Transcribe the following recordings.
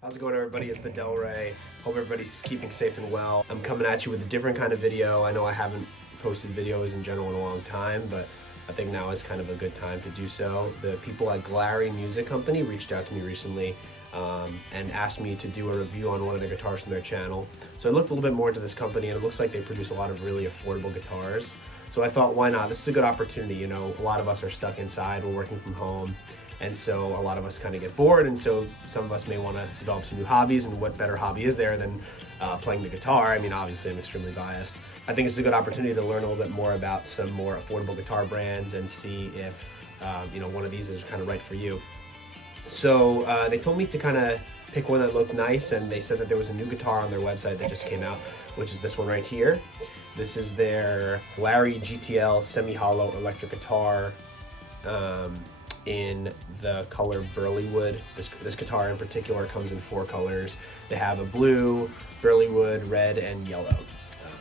How's it going, everybody? It's the Delray. Hope everybody's keeping safe and well. I'm coming at you with a different kind of video. I know I haven't posted videos in general in a long time, but I think now is kind of a good time to do so. The people at Glarry Music Company reached out to me recently and asked me to do a review on one of the guitars from their channel. So I looked a little bit more into this company, and it looks like they produce a lot of really affordable guitars. So I thought, why not? This is a good opportunity. You know, a lot of us are stuck inside, we're working from home. And so a lot of us kind of get bored, and so some of us may want to develop some new hobbies, and what better hobby is there than playing the guitar? I mean, obviously I'm extremely biased. I think it's a good opportunity to learn a little bit more about some more affordable guitar brands and see if one of these is kind of right for you. So they told me to kind of pick one that looked nice, and they said that there was a new guitar on their website that just came out, which is this one right here. This is their Glarry GTL semi-hollow electric guitar. In the color Burleywood. This guitar in particular comes in 4 colors. They have a blue, Burleywood, red, and yellow.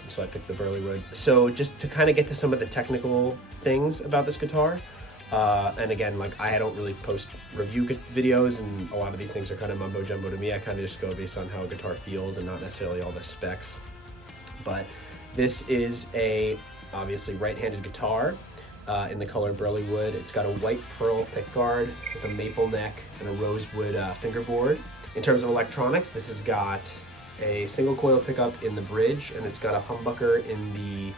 So I picked the Burleywood. So just to kind of get to some of the technical things about this guitar, and again, like, I don't really post review videos, and a lot of these things are kind of mumbo jumbo to me. I kind of just go based on how a guitar feels and not necessarily all the specs. But this is a obviously right-handed guitar. In the color Burleywood. It's got a white pearl pickguard with a maple neck and a rosewood fingerboard. In terms of electronics, this has got a single coil pickup in the bridge, and it's got a humbucker in the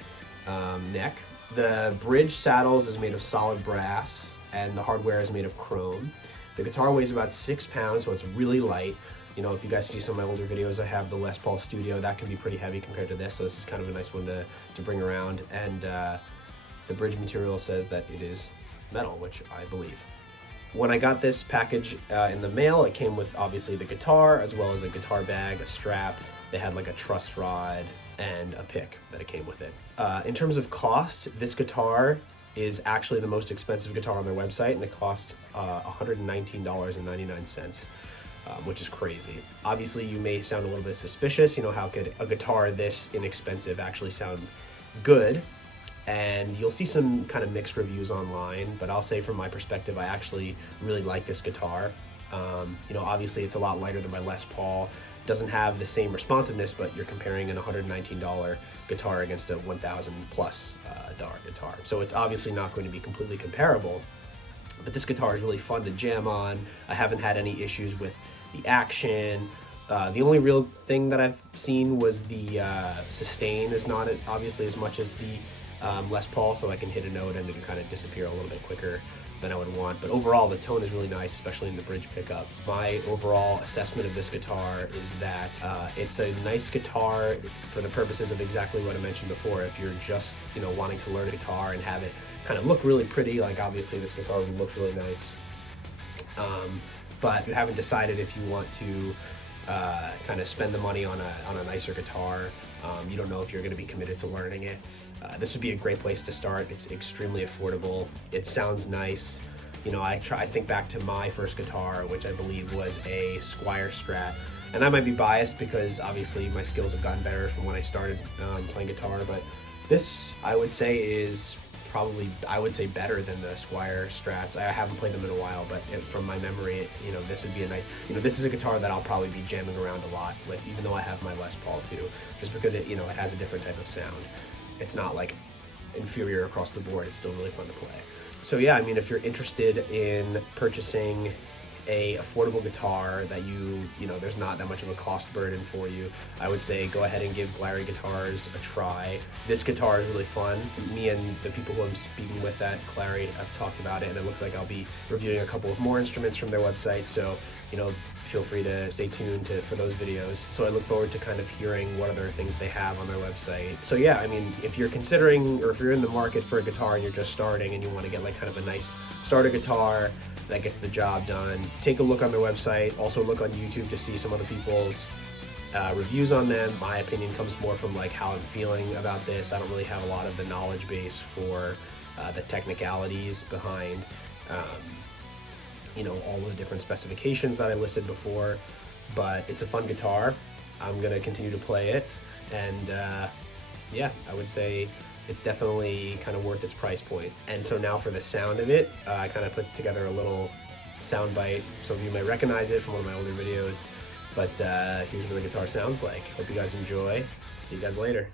neck. The bridge saddles is made of solid brass, and the hardware is made of chrome. The guitar weighs about 6 pounds, so it's really light. You know, if you guys see some of my older videos, I have the Les Paul Studio. That can be pretty heavy compared to this, so this is kind of a nice one to bring around. And the bridge material says that it is metal, which I believe. When I got this package in the mail, it came with obviously the guitar, as well as a guitar bag, a strap. They had like a truss rod and a pick that it came with it. In terms of cost, this guitar is actually the most expensive guitar on their website, and it costs $119.99. Which is crazy. Obviously, you may sound a little bit suspicious. You know, how could a guitar this inexpensive actually sound good? And you'll see some kind of mixed reviews online, but I'll say from my perspective, I actually really like this guitar. Obviously it's a lot lighter than my Les Paul. Doesn't have the same responsiveness, but you're comparing an $119 guitar against a $1,000 plus dollar guitar. So it's obviously not going to be completely comparable, but this guitar is really fun to jam on. I haven't had any issues with the action. The only real thing that I've seen was the sustain is not as obviously as much as the Les Paul, so I can hit a note and it can kind of disappear a little bit quicker than I would want. But overall, the tone is really nice, especially in the bridge pickup. My overall assessment of this guitar is that it's a nice guitar for the purposes of exactly what I mentioned before. If you're just wanting to learn a guitar and have it kind of look really pretty, like obviously this guitar looks really nice. But you haven't decided if you want to kind of spend the money on a nicer guitar. You don't know if you're going to be committed to learning it. This would be a great place to start. It's extremely affordable. It sounds nice. I think back to my first guitar, which I believe was a Squier Strat, and I might be biased because obviously my skills have gotten better from when I started playing guitar. But this, I would say, is probably better than the Squier Strats. I haven't played them in a while, but from my memory, this would be a nice. This is a guitar that I'll probably be jamming around a lot with, even though I have my Les Paul too, just because it has a different type of sound. It's not like inferior across the board. It's still really fun to play. So yeah, I mean, if you're interested in purchasing a affordable guitar that there's not that much of a cost burden for you, I would say go ahead and give Glarry guitars a try. This guitar is really fun. Me and the people who I'm speaking with at Glarry have talked about it, and it looks like I'll be reviewing a couple of more instruments from their website. So feel free to stay tuned for those videos. So I look forward to kind of hearing what other things they have on their website. So yeah, I mean, if you're considering, or if you're in the market for a guitar and you're just starting and you want to get like kind of a nice starter guitar that gets the job done, take a look on their website. Also look on YouTube to see some other people's reviews on them. My opinion comes more from like how I'm feeling about this. I don't really have a lot of the knowledge base for the technicalities behind all the different specifications that I listed before, but it's a fun guitar. I'm gonna continue to play it, and yeah, I would say it's definitely kind of worth its price point. And so now for the sound of it, I kind of put together a little sound bite. Some of you might recognize it from one of my older videos. But here's what the guitar sounds like. Hope you guys enjoy. See you guys later.